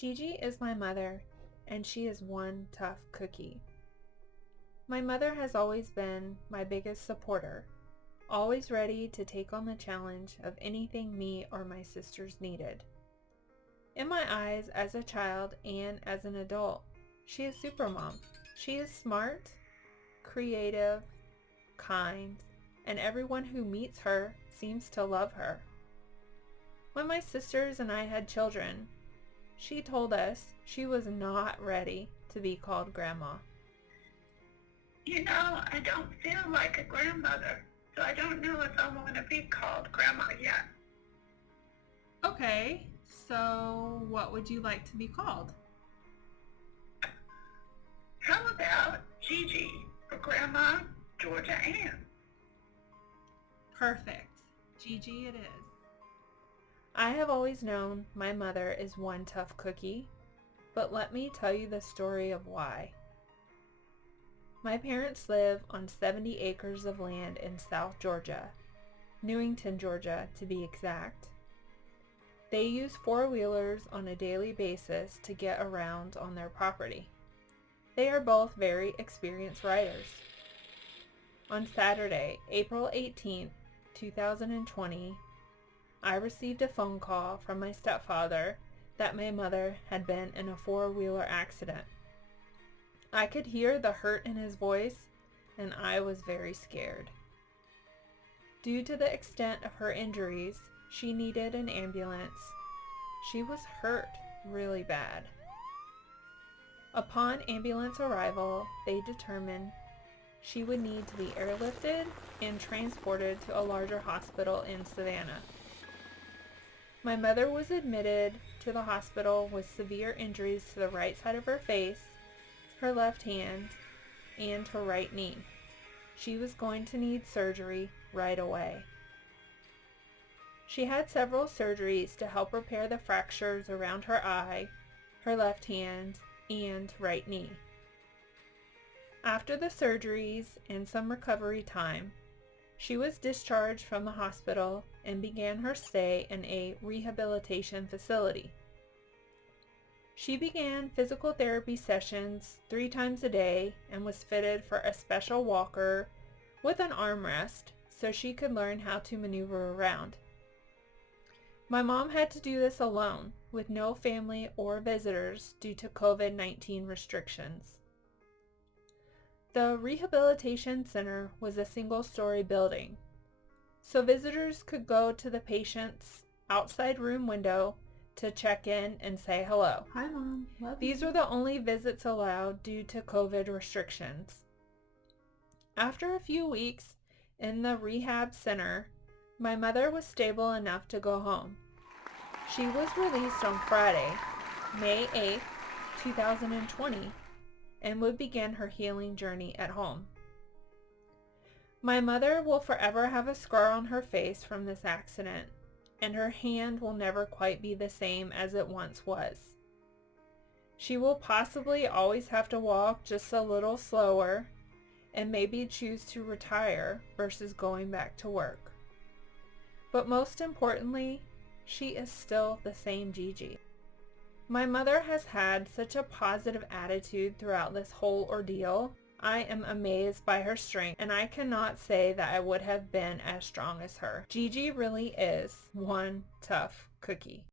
Gigi is my mother, and she is one tough cookie. My mother has always been my biggest supporter, always ready to take on the challenge of anything me or my sisters needed. In my eyes, as a child and as an adult, she is supermom. She is smart, creative, kind, and everyone who meets her seems to love her. When my sisters and I had children, she told us she was not ready to be called grandma. I don't feel like a grandmother, so I don't know if I want to be called grandma yet. Okay, so what would you like to be called? How about Gigi for Grandma Georgia Ann? Perfect. Gigi it is. I have always known my mother is one tough cookie, but let me tell you the story of why. My parents live on 70 acres of land in South Georgia, Newington, Georgia to be exact. They use four-wheelers on a daily basis to get around on their property. They are both very experienced riders. On Saturday, April 18th, 2020, I received a phone call from my stepfather that my mother had been in a four-wheeler accident. I could hear the hurt in his voice, and I was very scared. Due to the extent of her injuries, she needed an ambulance. She was hurt really bad. Upon ambulance arrival, they determined she would need to be airlifted and transported to a larger hospital in Savannah. My mother was admitted to the hospital with severe injuries to the right side of her face, her left hand, and her right knee. She was going to need surgery right away. She had several surgeries to help repair the fractures around her eye, her left hand, and right knee. After the surgeries and some recovery time, she was discharged from the hospital and began her stay in a rehabilitation facility. She began physical therapy sessions 3 times a day and was fitted for a special walker with an armrest so she could learn how to maneuver around. My mom had to do this alone with no family or visitors due to COVID-19 restrictions. The rehabilitation center was a single-story building, so visitors could go to the patient's outside room window to check in and say hello. Hi, Mom. Love These you. were the only visits allowed due to COVID restrictions. After a few weeks in the rehab center, my mother was stable enough to go home. She was released on Friday, May 8th, 2020, and would begin her healing journey at home. My mother will forever have a scar on her face from this accident, and her hand will never quite be the same as it once was. She will possibly always have to walk just a little slower and maybe choose to retire versus going back to work. But most importantly, she is still the same Gigi. My mother has had such a positive attitude throughout this whole ordeal. I am amazed by her strength, and I cannot say that I would have been as strong as her. Gigi really is one tough cookie.